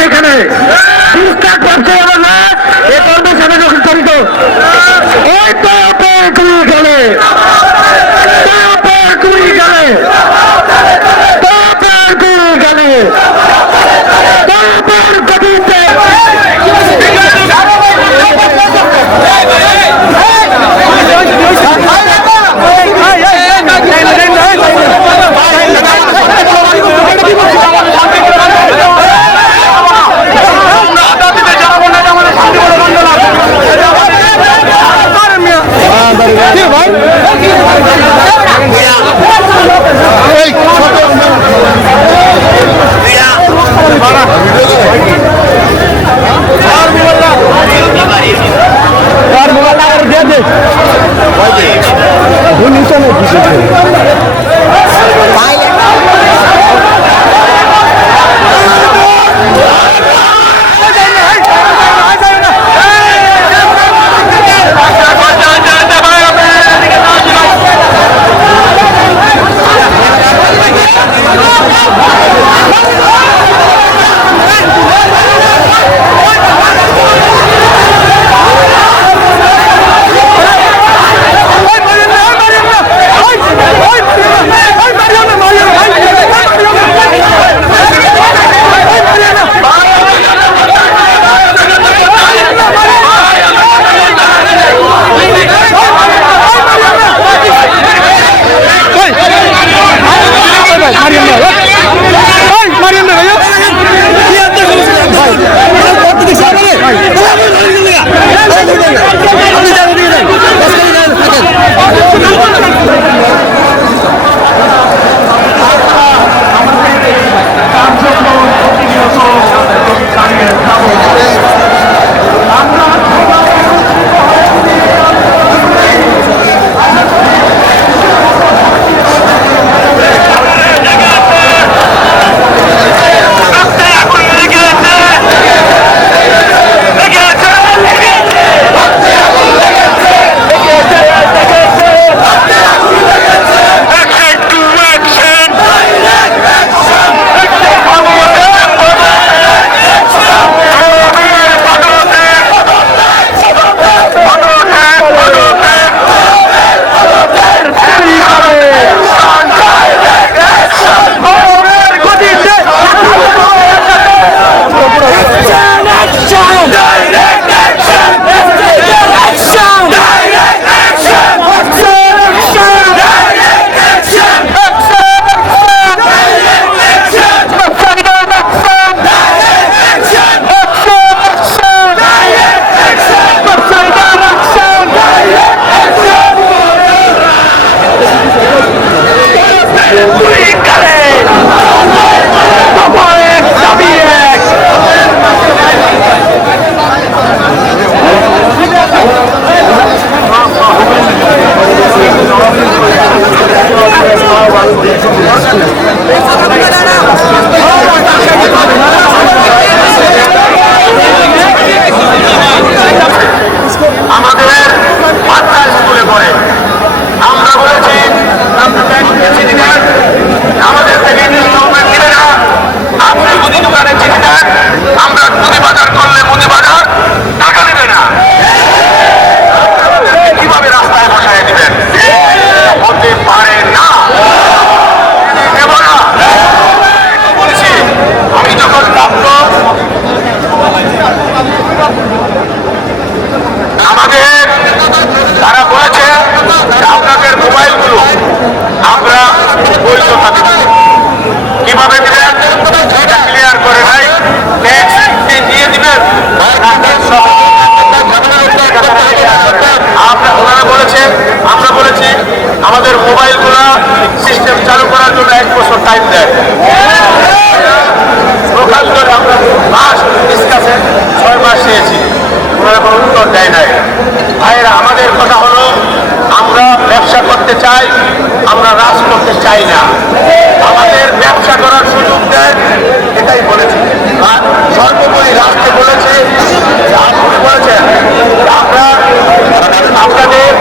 আছে এখানে। ঠিকঠাক হবে না, এ কর্মের সাথে জড়িত ওই তো কুড়ি গেলে। কুড়ি গেলে। আমাদের মোবাইলগুলো সিস্টেম চালু করার জন্য এক বছর টাইম দেয়। লোকাল করে আমরা মাস ডিসকাসে ছয় মাস চেয়েছি ওনারা কোনো উত্তর দেয় নাই। ভাইয়েরা, আমাদের কথা হলো, আমরা ব্যবসা করতে চাই, আমরা রাজ করতে চাই না। আমাদের ব্যবসা করার সুযোগ দেন এটাই বলেছি। আর সর্বোপরি রাষ্ট্রে বলেছে আপনি বলেছেন আমরা আপনাদের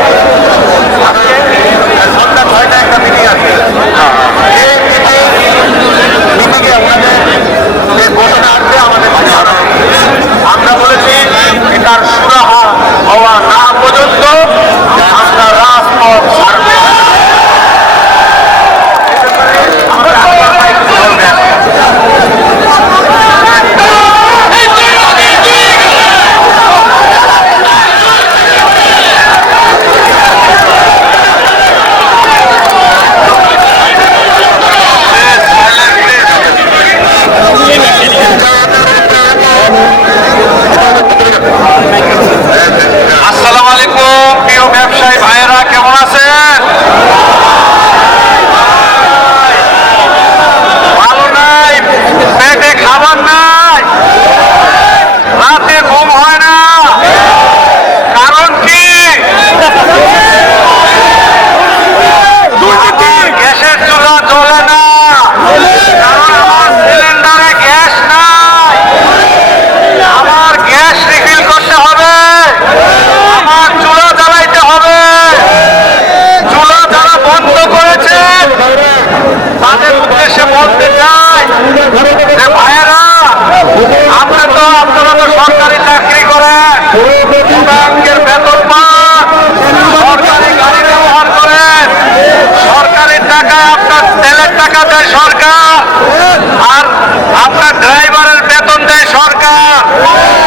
Yeah.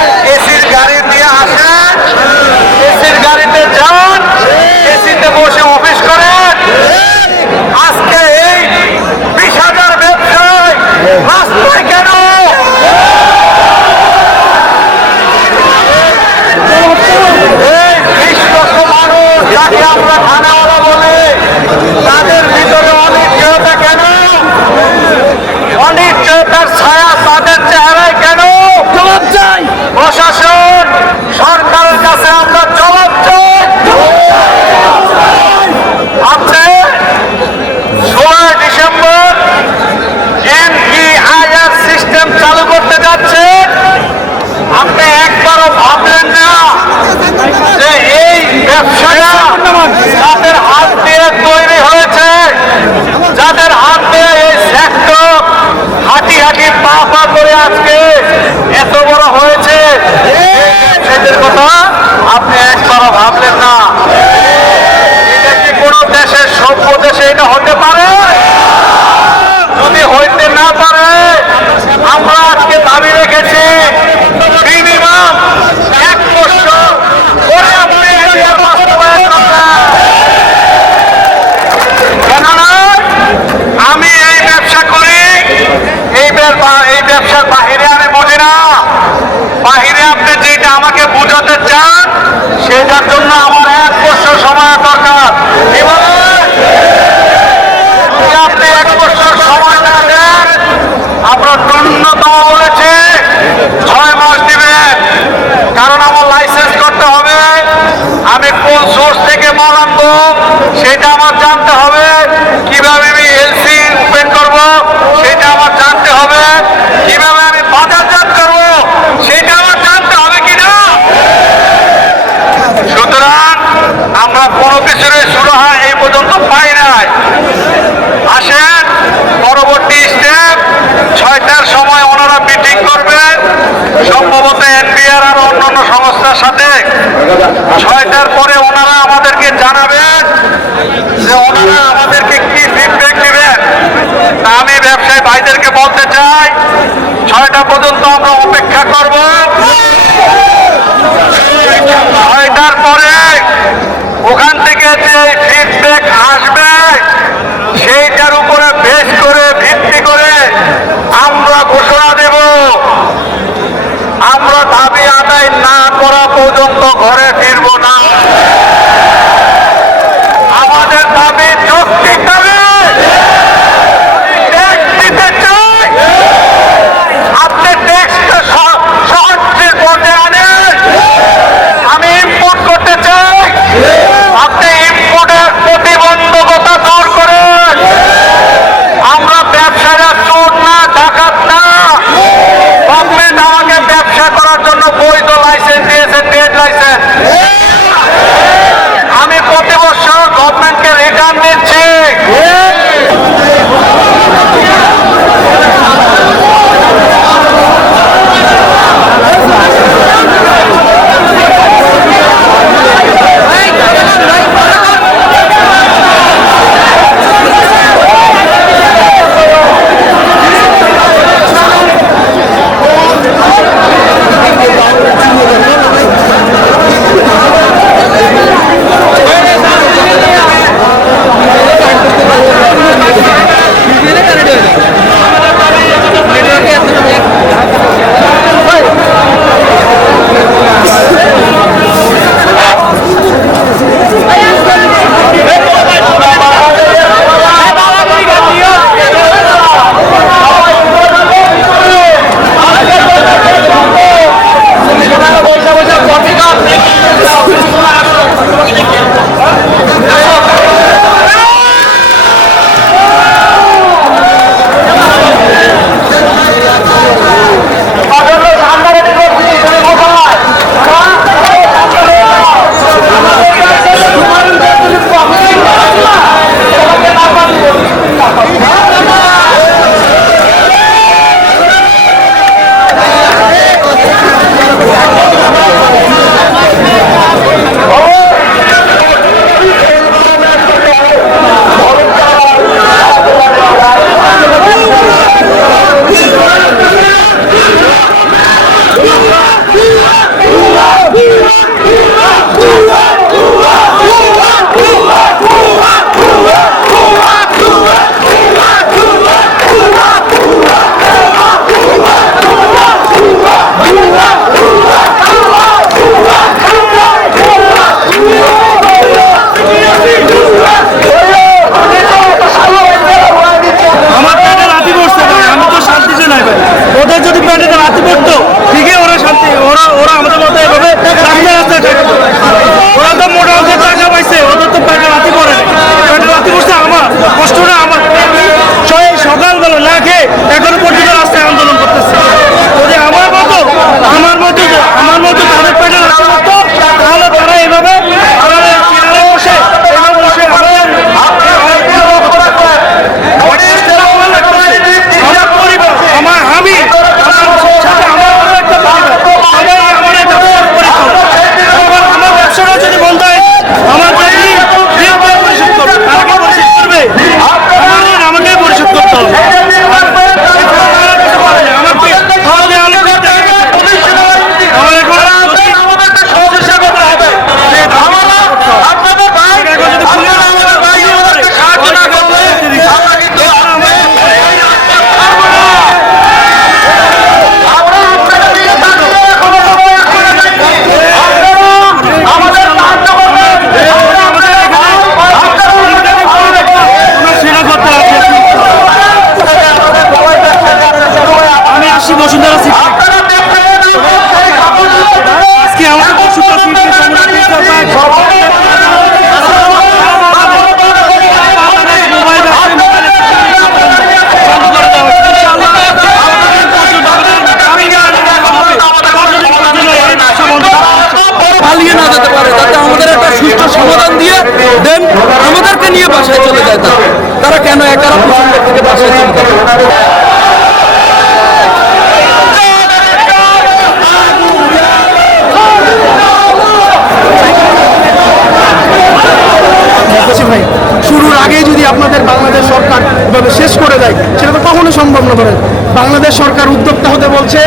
বাংলাদেশ সরকার উদ্যোক্তা হতে বলছে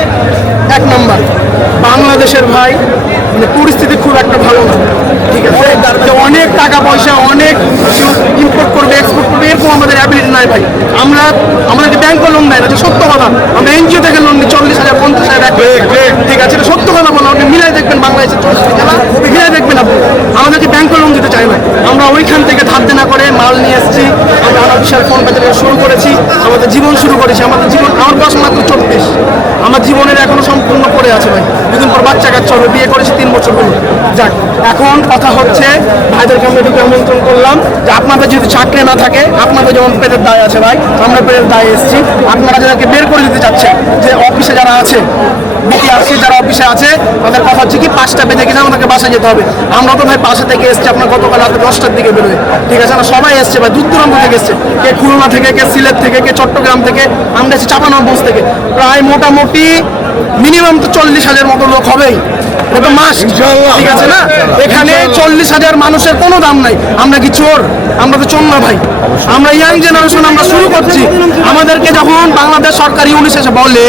এক নম্বর বাংলাদেশের ভাই মানে পরিস্থিতি খুব একটা ভালো না। ঠিক আছে? যে অনেক টাকা পয়সা অনেক ইম্পোর্ট করবে এক্সপোর্ট করবে এরকম আমাদের অ্যাবিলিটি নাই ভাই। আমরা আমরা আমাদেরকে ব্যাংকে লোন দেয় না যে সত্য কথা। আমরা এনজিও থেকে লোন নিই চল্লিশ হাজার পঞ্চাশ হাজার ঠিক আছে? এটা সত্য কথা বলো। আপনি মিলাই দেখবেন বাংলাদেশের চৌষট্টি জেলা মিলাই দেখবেন আপনি। আমাদেরকে ব্যাংকে লোন দিতে চায় না। আমরা ওইখান থেকে ধার দেনা করে মাল নিয়ে এসেছি। আমরা আমার বিশাল ফোন বাজারে শুরু করেছি। আমাদের জীবন শুরু করেছি। আমাদের জীবন আমার বয়স মাত্র চব্বিশ। আমার জীবনের এখনও সম্পূর্ণ পড়ে আছে ভাই। দুদিন পর বাচ্চা কাচ্চা হবে বিয়ে করেছি তিন বছর হলো। যাক, এখন কথা হচ্ছে, ভাইদেরকে আমরা এটুকু আমন্ত্রণ করলাম যে আপনাদের যদি চাকরি না থাকে, আপনাদের যেমন পেটের দায় আছে ভাই, আমরা পেটের দায় এসেছি। আপনারা যাদেরকে বের করে দিতে চাচ্ছেন, যে অফিসে যারা আছে, বিটিআরসি যারা অফিসে আছে, তাদের কথা হচ্ছে কি, পাঁচটা বেজে গেছে, আমাদেরকে বাসা যেতে হবে। আমরা তো ভাই বাসা থেকে এসছি, আপনার গতকাল রাতে দশটার দিকে বেরোয়। ঠিক আছে না সবাই এসছে, ভাই, দূর দূরান্ত থেকে এসছে। কে খুলনা থেকে, কে সিলেট থেকে, কে চট্টগ্রাম থেকে, আমরা এসেছি চাপানগঞ্জ থেকে। প্রায় মোটামুটি মিনিমাম তো চল্লিশ হাজার মতো লোক হবেই। এটা মাস ঠিক আছে না? এখানে চল্লিশ হাজার মানুষের কোনো দাম নাই। আমরা কি চোর? আমরা তো চোর না ভাই। আমরা ইয়াং জেনারেশন আমরা শুরু করছি। আমাদেরকে যখন বাংলাদেশ সরকার ইউনিস এসে বলে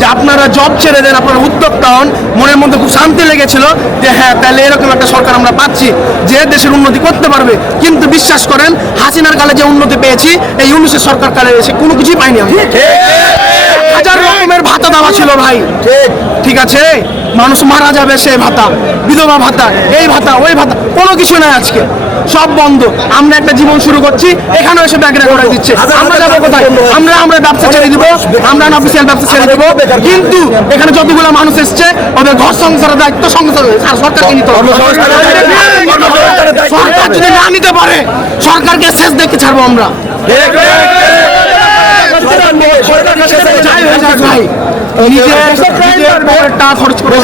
যে আপনারা জব ছেড়ে দেন আপনারা উদ্যোক্তা হন মনের মধ্যে খুব শান্তি লেগেছিল যে হ্যাঁ তাহলে এরকম একটা সরকার আমরা পাচ্ছি যে দেশের উন্নতি করতে পারবে। কিন্তু বিশ্বাস করেন হাসিনার কালে যে উন্নতি পেয়েছি এই ইউনিসের সরকার কালে এসে কোনো কিছুই পাইনি আমি। হাজার রকমের ভাতা দেওয়া ছিল ভাই। ঠিক আছে? মানুষ মারা যাবে সে ভাতা বিধবা ভাতা এই ভাতা ওই ভাতা কোনো কিছু নাই আজকে। সব বন্ধ। আমরা একটা জীবন শুরু করছি এখানে এসে ব্যাগরা করে দিচ্ছে। আমরা যাব কোথায়? আমরা আমরা ব্যবসা ছেড়ে দিব আমরা অফিসিয়াল ব্যবসা ছেড়ে দিব। কিন্তু এখানে যতগুলো মানুষ এসছে ওদের ঘর সংসারের দায়িত্ব সংসার আর সরকারকে নিতে হবে। সরকার যদি না নিতে পারে সরকারকে শেষ দেখতে ছাড়বো আমরা। ভাই। টাকা খরচ করে